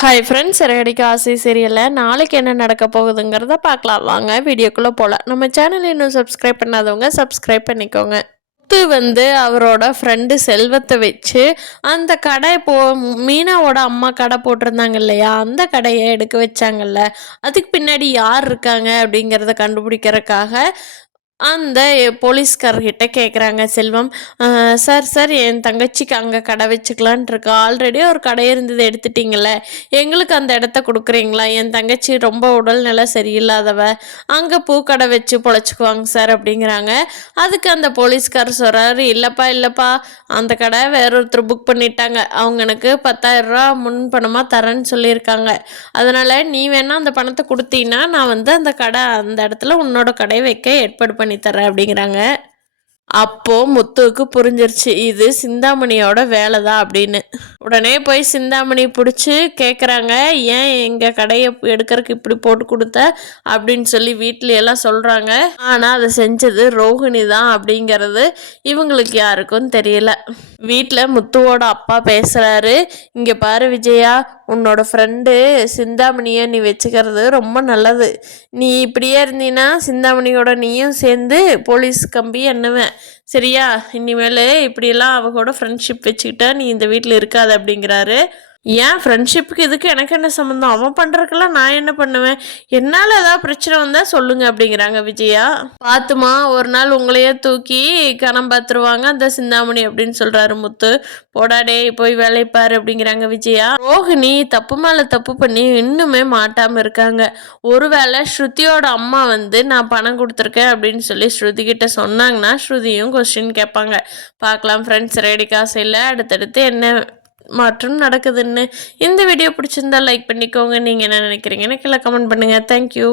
Hi friends, சிறையடிக்க ஆசை சீரியலில் நாளைக்கு என்ன நடக்க போகுதுங்கிறத பார்க்கலாம். வாங்க வீடியோக்குள்ளே போகலாம். நம்ம சேனலை இன்னும் சப்ஸ்கிரைப் பண்ணாதவங்க சப்ஸ்கிரைப் பண்ணிக்கோங்க. முத்து அவரோட ஃப்ரெண்டு செல்வத்தை வச்சு அந்த கடை மீனாவோட அம்மா கடை போட்டிருந்தாங்க இல்லையா, அந்த கடையை எடுக்க வச்சாங்கல்ல. அதுக்கு பின்னாடி யார் இருக்காங்க அப்படிங்கிறத கண்டுபிடிக்கிறதுக்காக அந்த போலீஸ்கார்கிட்ட கேட்குறாங்க செல்வம். சார் என் தங்கச்சிக்கு அங்கே கடை வச்சுக்கலான் இருக்கா. ஆல்ரெடி ஒரு கடை இருந்தது, எடுத்துட்டிங்களே. எங்களுக்கு அந்த இடத்த கொடுக்குறீங்களா? என் தங்கச்சி ரொம்ப உடல்நிலை சரியில்லாதவ, அங்கே பூக்கடை வச்சு பொழைச்சிக்குவாங்க சார் அப்படிங்கிறாங்க. அதுக்கு அந்த போலீஸ்கார் சொல்கிறாரு, இல்லைப்பா அந்த கடை வேறொருத்தர் புக் பண்ணிட்டாங்க. அவங்க எனக்கு 10,000 ரூபா முன் பணமாக தரேன்னு சொல்லியிருக்காங்க. அதனால் நீ வேணால் அந்த பணத்தை கொடுத்தீங்கன்னா நான் அந்த கடை அந்த இடத்துல உன்னோட கடை வைக்க ஏற்பாடு பண்ணித்தரேன் அப்படிங்கிறாங்க. அப்போது முத்துவுக்கு புரிஞ்சிருச்சு, இது சிந்தாமணியோட வேலை தான் அப்படின்னு. உடனே போய் சிந்தாமணி பிடிச்சி கேட்குறாங்க, ஏன் எங்கள் கடையை எடுக்கிறதுக்கு இப்படி போட்டு கொடுத்த அப்படின்னு சொல்லி வீட்டிலையெல்லாம் சொல்கிறாங்க. ஆனால் அதை செஞ்சது ரோஹிணி தான் அப்படிங்கிறது இவங்களுக்கு யாருக்கும் தெரியல. வீட்டில் முத்துவோட அப்பா பேசுகிறாரு, இங்கே பாரு விஜயா, உன்னோட ஃப்ரெண்டு சிந்தாமணியை நீ வச்சுக்கிறது ரொம்ப நல்லது. நீ இப்படியே இருந்தீன்னா சிந்தாமணியோட நீயும் சேர்ந்து போலீஸ் கம்பி எண்ணுவேன். சரியா? இனிமேல் இப்படியெல்லாம் அவங்களோட ஃப்ரெண்ட்ஷிப் வச்சுக்கிட்டா நீ இந்த வீட்டில் இருக்காது அப்படிங்கிறாரு. ஏன் ஃப்ரெண்ட்ஷிப்புக்கு இதுக்கு எனக்கு என்ன சம்மந்தம்? அவன் பண்ணுறதுக்கெல்லாம் நான் என்ன பண்ணுவேன்? என்னால் ஏதாவது பிரச்சனை வந்தால் சொல்லுங்க அப்படிங்கிறாங்க விஜயா. பார்த்துமா, ஒரு நாள் உங்களையே தூக்கி கணம் பார்த்துருவாங்க அந்த சிந்தாமணி அப்படின்னு சொல்கிறாரு முத்து. போடாடே போய் வேலைப்பாரு அப்படிங்கிறாங்க விஜயா. ரோஹிணி தப்பு மேலே தப்பு பண்ணி இன்னுமே மாட்டாமல் இருக்காங்க. ஒருவேளை ஸ்ருதியோட அம்மா நான் பணம் கொடுத்துருக்கேன் அப்படின்னு சொல்லி ஸ்ருதி கிட்ட சொன்னாங்கன்னா ஸ்ருதியும் கொஸ்டின் கேட்பாங்க. பார்க்கலாம் ஃப்ரெண்ட்ஸ், ரெடி காசு இல்லை, அடுத்தடுத்து என்ன மாற்றம் நடக்குதுன்னு. இந்த வீடியோ பிடிச்சிருந்தா லைக் பண்ணிக்கோங்க. நீங்கள் என்ன நினைக்கிறீங்கன்னு கீழே கமெண்ட் பண்ணுங்கள். தேங்க்யூ.